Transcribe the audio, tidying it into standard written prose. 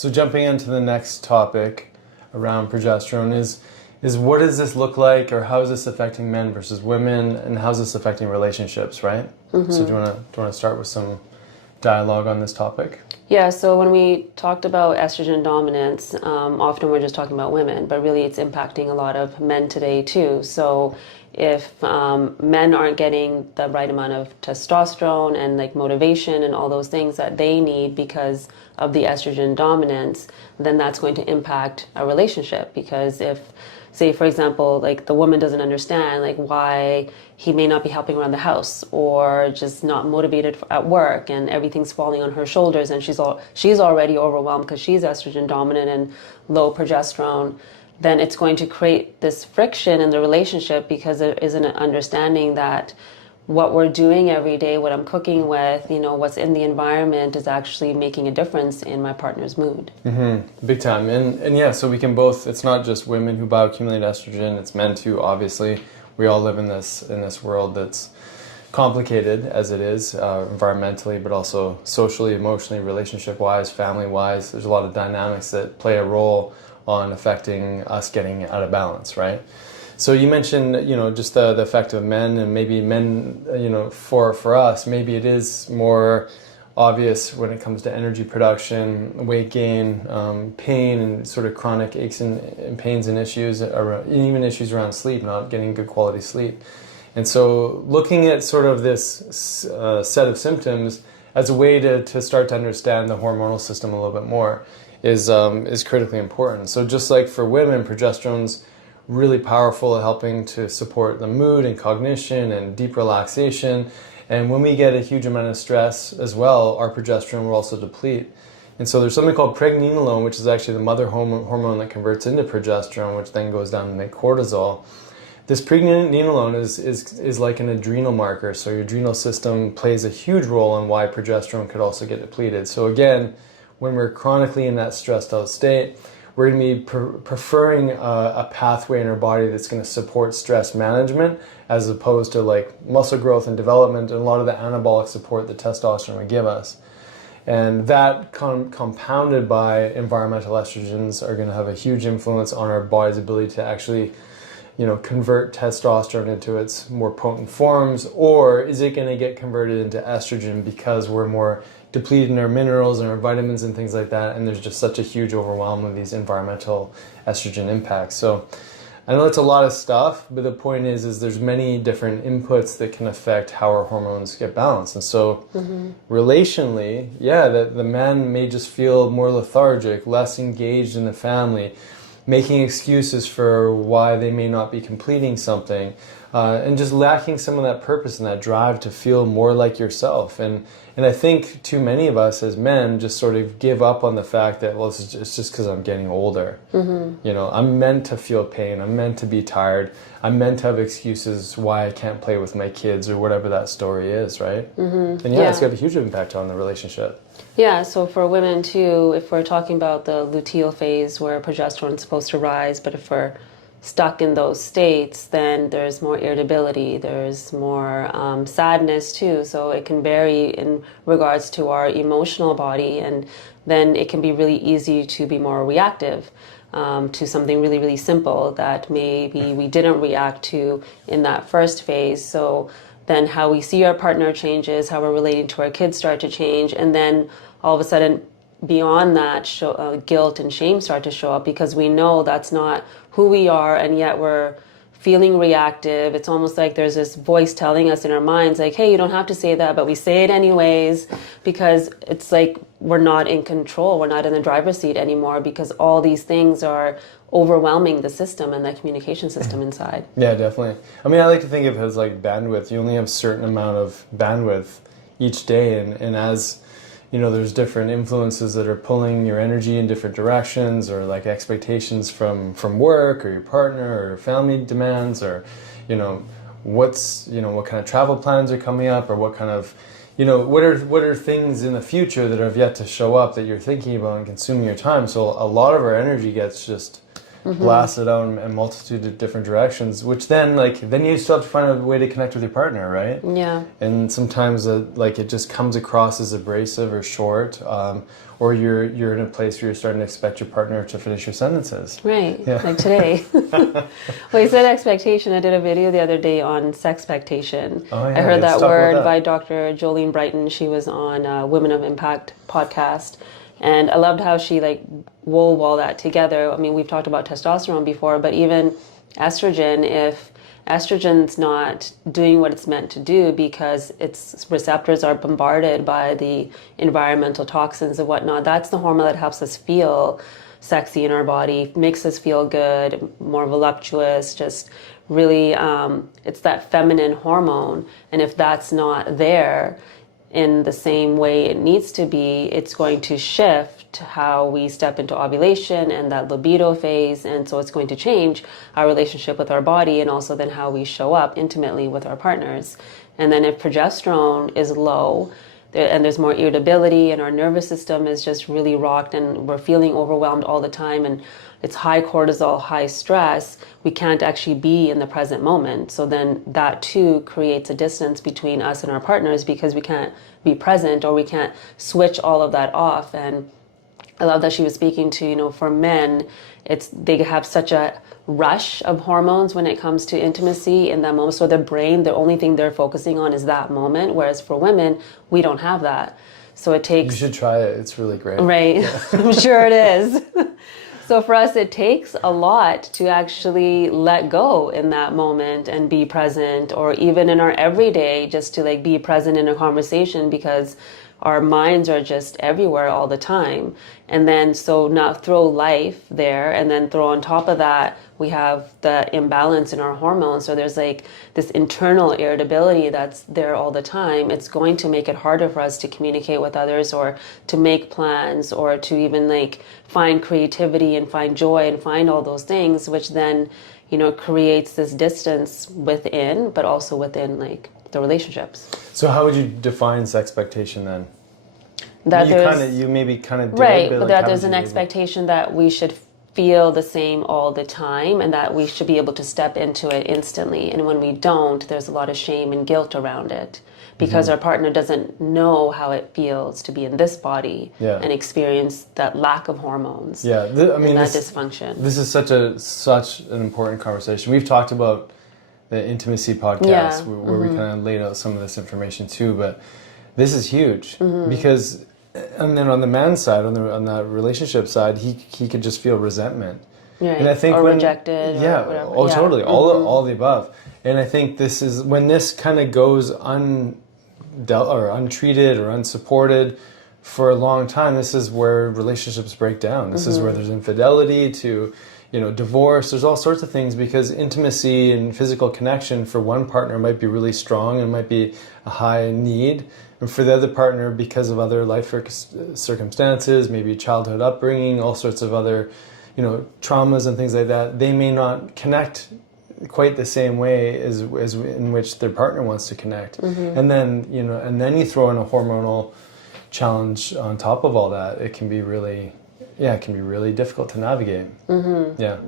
So jumping into the next topic around progesterone is what does this look like, or how is this affecting men versus women, and how is this affecting relationships, right? Mm-hmm. So do you want to start with some dialogue on this topic? Yeah, so when we talked about estrogen dominance, often we're just talking about women, but really it's impacting a lot of men today too. So if men aren't getting the right amount of testosterone and like motivation and all those things that they need because of the estrogen dominance, then that's going to impact a relationship. Because if, say for example, like the woman doesn't understand like why he may not be helping around the house, or just not motivated at work, and everything's falling on her shoulders, and she's already overwhelmed because she's estrogen dominant and low progesterone, then it's going to create this friction in the relationship, because there isn't an understanding that what we're doing every day, what I'm cooking with, what's in the environment is actually making a difference in my partner's mood. Mm-hmm. Big time. And yeah, so we can both, it's not just women who bioaccumulate estrogen, it's men too, obviously. We all live in this world that's complicated as it is, environmentally, but also socially, emotionally, relationship-wise, family-wise. There's a lot of dynamics that play a role on affecting us getting out of balance, right? So you mentioned, just the effect of men, and maybe men, for us, maybe it is more obvious when it comes to energy production, weight gain, pain, and sort of chronic aches and pains and issues, even issues around sleep, not getting good quality sleep. And so looking at sort of this set of symptoms as a way to start to understand the hormonal system a little bit more is critically important. So just like for women, progesterone's really powerful at helping to support the mood and cognition and deep relaxation. And when we get a huge amount of stress as well, our progesterone will also deplete. And so there's something called pregnenolone, which is actually the mother hormone that converts into progesterone, which then goes down to make cortisol. This pregnenolone is like an adrenal marker. So your adrenal system plays a huge role in why progesterone could also get depleted. So again, when we're chronically in that stressed out state, we're going to be preferring a pathway in our body that's going to support stress management, as opposed to like muscle growth and development and a lot of the anabolic support that testosterone would give us. And that compounded by environmental estrogens are going to have a huge influence on our body's ability to actually, convert testosterone into its more potent forms, or is it going to get converted into estrogen because we're more depleted in our minerals and our vitamins and things like that, and there's just such a huge overwhelm of these environmental estrogen impacts. So I know it's a lot of stuff, but the point is there's many different inputs that can affect how our hormones get balanced. And so relationally, the man may just feel more lethargic, less engaged in the family, making excuses for why they may not be completing something, and just lacking some of that purpose and that drive to feel more like yourself. And I think too many of us as men just sort of give up on the fact that, well, it's just because I'm getting older. I'm meant to feel pain. I'm meant to be tired. I'm meant to have excuses why I can't play with my kids, or whatever that story is, right? And it's got a huge impact on the relationship. Yeah, so for women too, if we're talking about the luteal phase where progesterone is supposed to rise, but if we're stuck in those states, then there's more irritability, there's more sadness too. So it can vary in regards to our emotional body, and then it can be really easy to be more reactive to something really, really simple that maybe we didn't react to in that first phase. So then how we see our partner changes, how we're relating to our kids start to change, and then all of a sudden beyond that, guilt and shame start to show up, because we know that's not who we are, and yet we're feeling reactive. It's almost like there's this voice telling us in our minds like, hey, you don't have to say that, but we say it anyways, because it's like we're not in control, we're not in the driver's seat anymore, because all these things are overwhelming the system and the communication system inside. Yeah, definitely. I mean, I like to think of it as like bandwidth. You only have a certain amount of bandwidth each day, and as there's different influences that are pulling your energy in different directions, or like expectations from work or your partner or family demands, or what kind of travel plans are coming up, or what kind of what are things in the future that have yet to show up that you're thinking about and consuming your time. So a lot of our energy gets just blast it out in a multitude of different directions, which then then you still have to find a way to connect with your partner, right? Yeah. And sometimes it just comes across as abrasive or short, or you're in a place where you're starting to expect your partner to finish your sentences. Right, Yeah. like today. Well, you said expectation. I did a video the other day on sexpectation. Oh, yeah, I heard let's that talk about word that. by Dr. Jolene Brighton. She was on Women of Impact podcast. And I loved how she wove all that together. I mean, we've talked about testosterone before, but even estrogen, if estrogen's not doing what it's meant to do because its receptors are bombarded by the environmental toxins and whatnot, that's the hormone that helps us feel sexy in our body, makes us feel good, more voluptuous, just really, it's that feminine hormone. And if that's not there in the same way it needs to be, it's going to shift how we step into ovulation and that libido phase. And so it's going to change our relationship with our body and also then how we show up intimately with our partners. And then if progesterone is low, and there's more irritability and our nervous system is just really rocked and we're feeling overwhelmed all the time and it's high cortisol, high stress, we can't actually be in the present moment. So then that too creates a distance between us and our partners because we can't be present or we can't switch all of that off. And I love that she was speaking to, for men, they have such a rush of hormones when it comes to intimacy in that moment. So their brain, the only thing they're focusing on is that moment. Whereas for women, we don't have that. So it takes... You should try it. It's really great. Right. Yeah. I'm sure it is. So for us, it takes a lot to actually let go in that moment and be present, or even in our everyday, just to be present in a conversation because our minds are just everywhere all the time. And then so not throw life there and then throw on top of that, we have the imbalance in our hormones. So there's this internal irritability that's there all the time. It's going to make it harder for us to communicate with others or to make plans or to even find creativity and find joy and find all those things, which then, creates this distance within, but also within the relationships. So how would you define sexpectation then? That you maybe kind of did, right, but but that there's an expectation that we should feel the same all the time and that we should be able to step into it instantly. And when we don't, there's a lot of shame and guilt around it because our partner doesn't know how it feels to be in this body and experience that lack of hormones. Yeah, that dysfunction. This is such an important conversation. We've talked about the intimacy podcast where we kind of laid out some of this information too, but this is huge because, and then on the man's side, on the relationship side, he could just feel resentment. Right. And I think or rejected or whatever. Oh, totally. All the above. And I think this is when this kind of goes untreated or unsupported for a long time, this is where relationships break down. This is where there's infidelity to divorce. There's all sorts of things because intimacy and physical connection for one partner might be really strong and might be a high need. And for the other partner, because of other life circumstances, maybe childhood upbringing, all sorts of other, traumas and things like that, they may not connect quite the same way as in which their partner wants to connect. And then, and then you throw in a hormonal challenge on top of all that. It can be really difficult to navigate. Yeah.